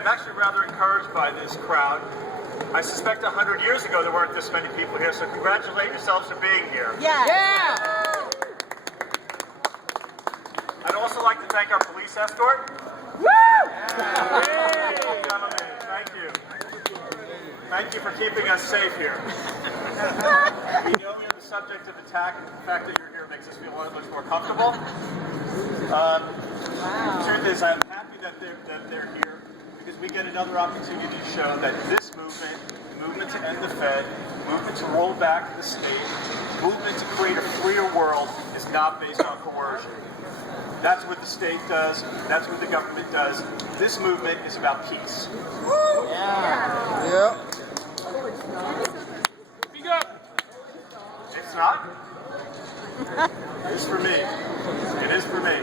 I'm actually rather encouraged by this crowd. I suspect 100 years ago there weren't this many people here, so congratulate yourselves for being here. Yeah. Yeah. I'd also like to thank our police escort. Woo! Hey, gentlemen, thank you. Thank you for keeping us safe here. We know you're the subject of attack, and the fact that you're here makes us feel much more comfortable. The truth is, I'm happy that they're here because we get another opportunity to show that this movement, the movement to end the Fed, movement to roll back the state, movement to create a freer world is not based on coercion. That's what the state does. That's what the government does. This movement is about peace. Yeah. Yep. Speak up. It's not. It's for me. It is for me.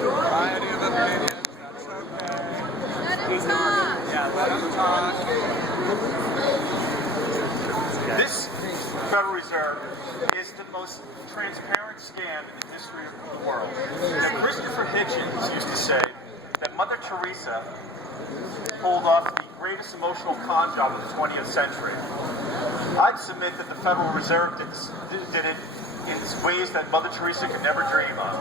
Variety of opinions. That's okay. Let him talk. Yeah, let him talk. This Federal Reserve is the most transparent scam in the history of the world. Now, Christopher Hitchens used to say that Mother Teresa pulled off the greatest emotional con job of the 20th century. I'd submit that the Federal Reserve did it in ways that Mother Teresa could never dream of.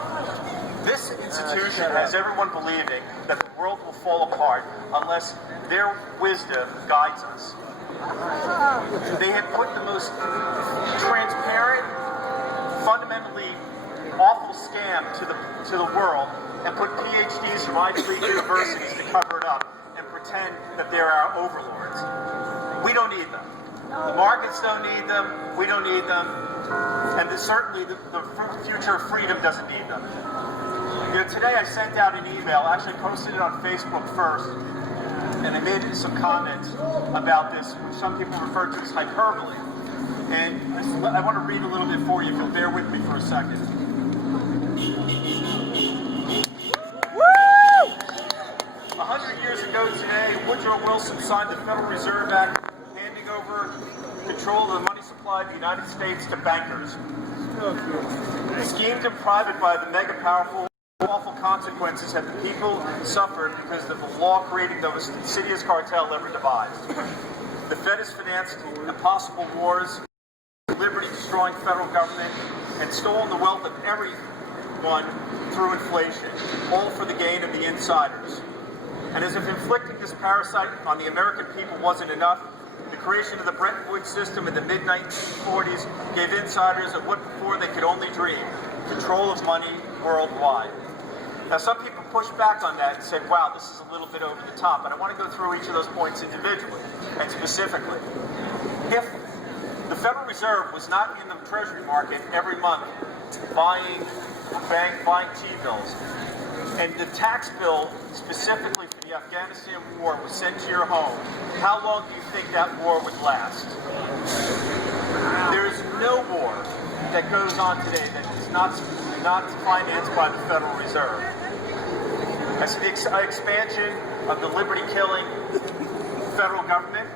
This institution has everyone believing that the world will fall apart unless their wisdom guides us. They had put the most transparent, fundamentally awful scam to the world and put PhDs from Ivy League universities to cover it up and pretend that they're our overlords. We don't need them. The markets don't need them. We don't need them. And certainly the future of freedom doesn't need them. You know, today I sent out an email, actually posted it on Facebook first, and I made some comments about this, which some people refer to as hyperbole. And I want to read a little bit for you, if you'll bear with me for a second. Woo! 100 years ago today, Woodrow Wilson signed the Federal Reserve Act, handing over control of the money supply of the United States to bankers. Schemed in private by the mega powerful, awful consequences that the people suffered because of the law creating the most insidious cartel ever devised. The Fed has financed impossible wars, liberty-destroying federal government, and stolen the wealth of everyone through inflation, all for the gain of the insiders. And as if inflicting this parasite on the American people wasn't enough, the creation of the Bretton Woods system in the mid-1940s gave insiders of what before they could only dream, control of money worldwide. Now, some people pushed back on that and said, wow, this is a little bit over the top. And I want to go through each of those points individually and specifically. If the Federal Reserve was not in the Treasury market every month buying T-bills, and the tax bill specifically for the Afghanistan war was sent to your home, how long do you think that war would last? There is no war that goes on today that is not financed by the Federal Reserve. I see the expansion of the liberty-killing federal government.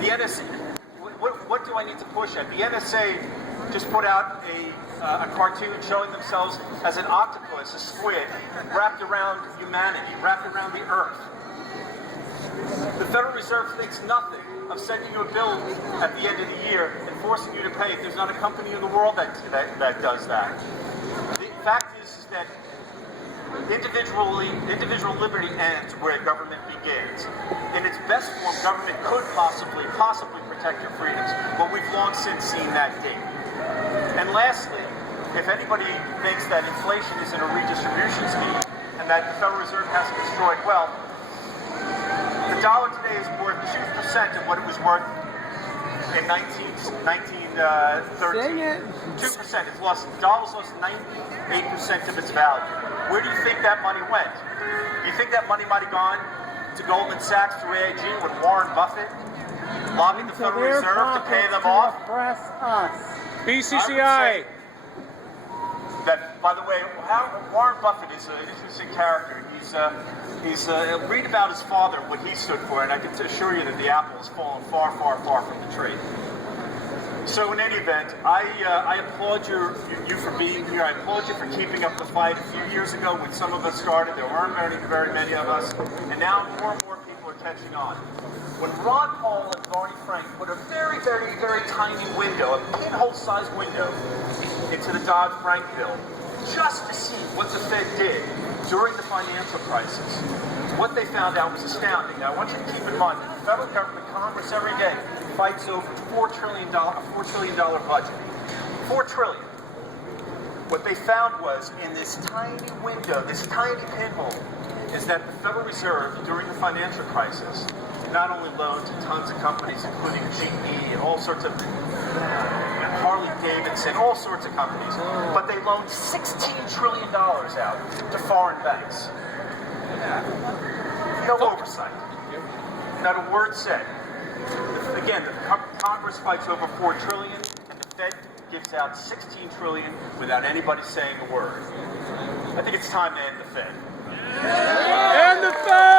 The NSA, what do I need to push at? The NSA just put out a cartoon showing themselves as an octopus, a squid, wrapped around humanity, wrapped around the earth. The Federal Reserve thinks nothing of sending you a bill at the end of the year and forcing you to pay. There's not a company in the world that does that. The fact is that individual liberty ends where government begins. In its best form, government could possibly protect your freedoms, but we've long since seen that date. And lastly, if anybody thinks that inflation isn't a redistribution scheme and that the Federal Reserve hasn't destroyed wealth, the dollar today is worth 2% of what it was worth in 1913. 2%. It's lost. The dollar's lost 98% of its value. Where do you think that money went? Do you think that money might have gone to Goldman Sachs through AIG when Warren Buffett lobbied the Federal Reserve to pay them off? Oppress us. BCCI. That, by the way, Warren Buffett is an interesting character. Read about his father, what he stood for, and I can assure you that the apple has fallen far, far, far from the tree. So in any event, I applaud you for being here. I applaud you for keeping up the fight. A few years ago, when some of us started, there weren't very many of us, and now more and more people are catching on. When Ron Paul and Barney Frank put a very tiny window, a pinhole-sized window, into the Dodd-Frank bill, just to see what the Fed did during the financial crisis, what they found out was astounding. Now, I want you to keep in mind that the federal government, Congress, every day fights over $4 trillion budget. $4 trillion. What they found was, in this tiny window, this tiny pinhole, is that the Federal Reserve, during the financial crisis, not only loaned to tons of companies, including GE and all sorts of Harley Davidson, all sorts of companies, but they loaned $16 trillion out to foreign banks. No oversight. Not a word said. Again, the Congress fights over $4 trillion, and the Fed gives out $16 trillion without anybody saying a word. I think it's time to end the Fed. And the Fed!